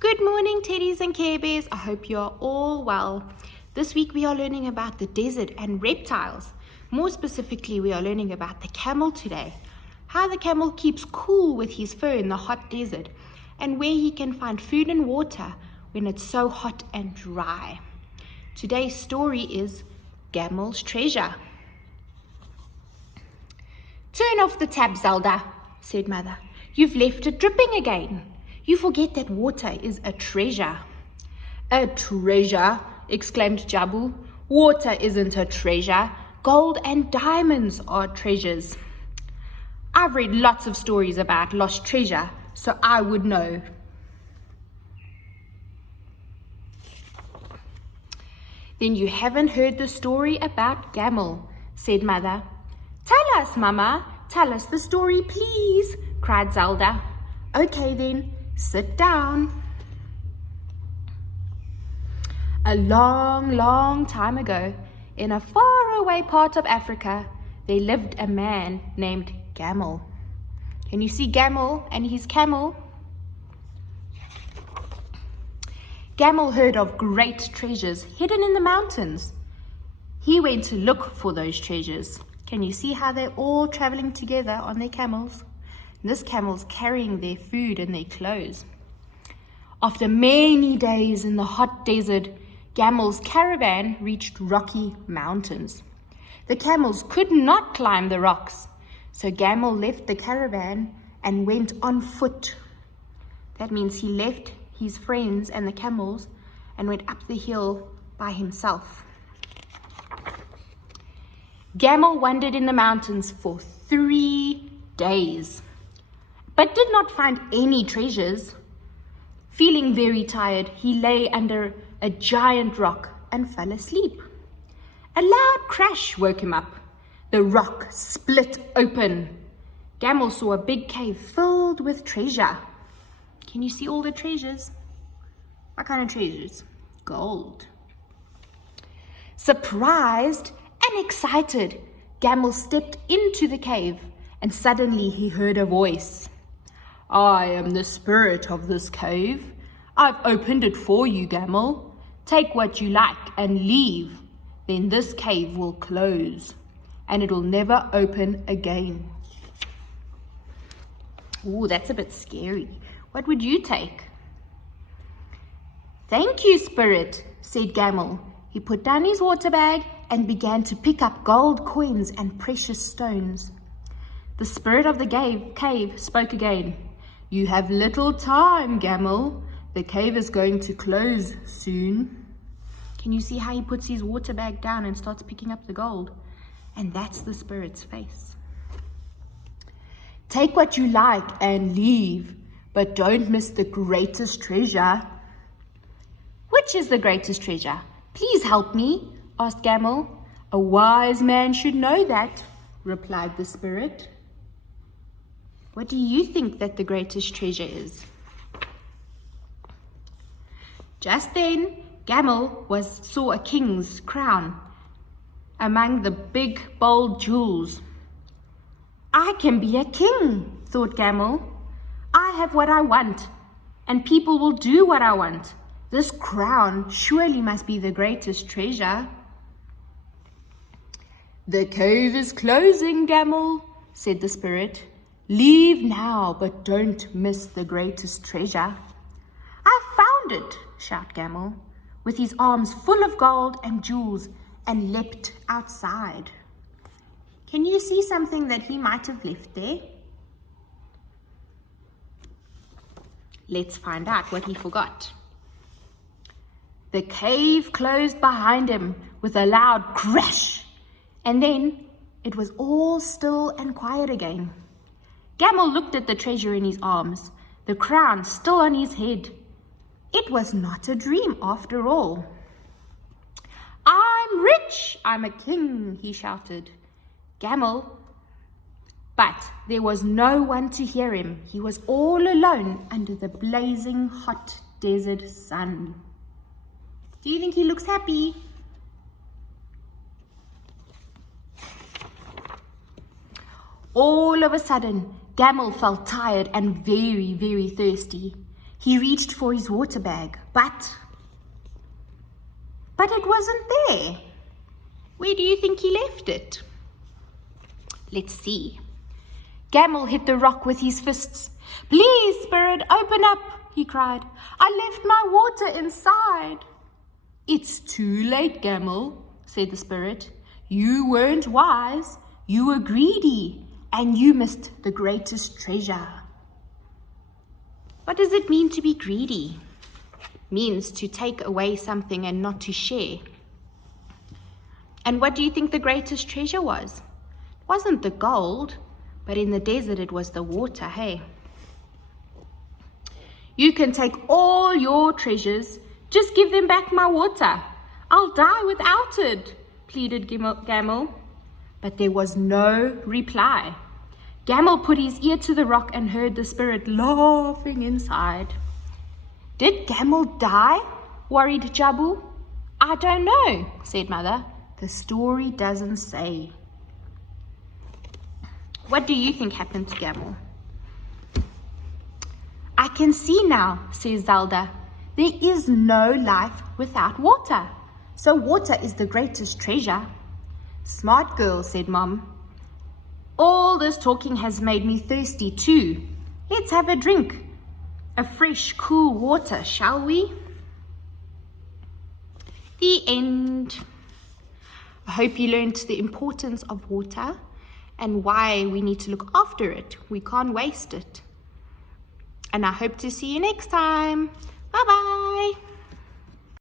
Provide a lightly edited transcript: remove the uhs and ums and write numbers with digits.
Good morning, teddies and care bears. I hope you are all well. This week we are learning about the desert and reptiles. More specifically, we are learning about the camel today. How the camel keeps cool with his fur in the hot desert, and where he can find food and water when it's so hot and dry. Today's story is Gamal's treasure. "Turn off the tap, Zelda," said Mother. "You've left it dripping again. You forget that water is a treasure." "A treasure?" exclaimed Jabu. "Water isn't a treasure. Gold and diamonds are treasures." "I've read lots of stories about lost treasure, so I would know." "Then you haven't heard the story about Gamal," said Mother. "Tell us, Mama. Tell us the story, please," cried Zelda. "Okay then. Sit down." A long time ago, in a faraway part of Africa, there lived a man named Gamal. Can you see Gamal and his camel? Gamal heard of great treasures hidden in the mountains. He went to look for those treasures. Can you see how they're all traveling together on their camels? This camel's carrying their food and their clothes. After many days in the hot desert, Gamal's caravan reached rocky mountains. The camels could not climb the rocks, so Gamal left the caravan and went on foot. That means he left his friends and the camels and went up the hill by himself. Gamal wandered in the mountains for 3 days, but did not find any treasures. Feeling very tired, he lay under a giant rock and fell asleep. A loud crash woke him up. The rock split open. Gamal saw a big cave filled with treasure. Can you see all the treasures? What kind of treasures? Gold. Surprised and excited, Gamal stepped into the cave, and suddenly he heard a voice. "I am the spirit of this cave. I've opened it for you, Gamal. Take what you like and leave. Then this cave will close, and it will never open again." Ooh, that's a bit scary. What would you take? "Thank you, spirit," said Gamal. He put down his water bag and began to pick up gold coins and precious stones. The spirit of the cave spoke again. "You have little time, Gamal. The cave is going to close soon." Can you see how he puts his water bag down and starts picking up the gold? And that's the spirit's face. "Take what you like and leave, but don't miss the greatest treasure." "Which is the greatest treasure? Please help me," asked Gamal. "A wise man should know that," replied the spirit. What do you think that the greatest treasure is? Just then, Gamal saw a king's crown among the big, bold jewels. "I can be a king," thought Gamal. "I have what I want, and people will do what I want. This crown surely must be the greatest treasure." "The cave is closing, Gamal," said the spirit. "Leave now, but don't miss the greatest treasure." "I found it," shouted Gamal, with his arms full of gold and jewels, and leapt outside. Can you see something that he might have left there? Let's find out what he forgot. The cave closed behind him with a loud crash, and then it was all still and quiet again. Gamal looked at the treasure in his arms, the crown still on his head. It was not a dream after all. "I'm rich, I'm a king," he shouted. But there was no one to hear him. He was all alone under the blazing hot desert sun. Do you think he looks happy? All of a sudden, Gamal felt tired and very, very thirsty. He reached for his water bag, but it wasn't there. Where do you think he left it? Let's see. Gamal hit the rock with his fists. "Please, spirit, open up," he cried. "I left my water inside." "It's too late, Gamal," said the spirit. "You weren't wise. You were greedy, and you missed the greatest treasure." What does it mean to be greedy? It means to take away something and not to share. And what do you think the greatest treasure was? It wasn't the gold, but in the desert it was the water, hey? "You can take all your treasures, just give them back my water. I'll die without it," pleaded Gamal. But there was no reply. Gamal put his ear to the rock and heard the spirit laughing inside. "Did Gamal die?" worried Jabu. "I don't know," said Mother. "The story doesn't say." What do you think happened to Gamal? "I can see now," says Zelda. "There is no life without water. So water is the greatest treasure." "Smart girl," said Mom. "All this talking has made me thirsty too. Let's have a drink. A fresh, cool water, shall we?" The end. I hope you learned the importance of water and why we need to look after it. We can't waste it. And I hope to see you next time. Bye-bye.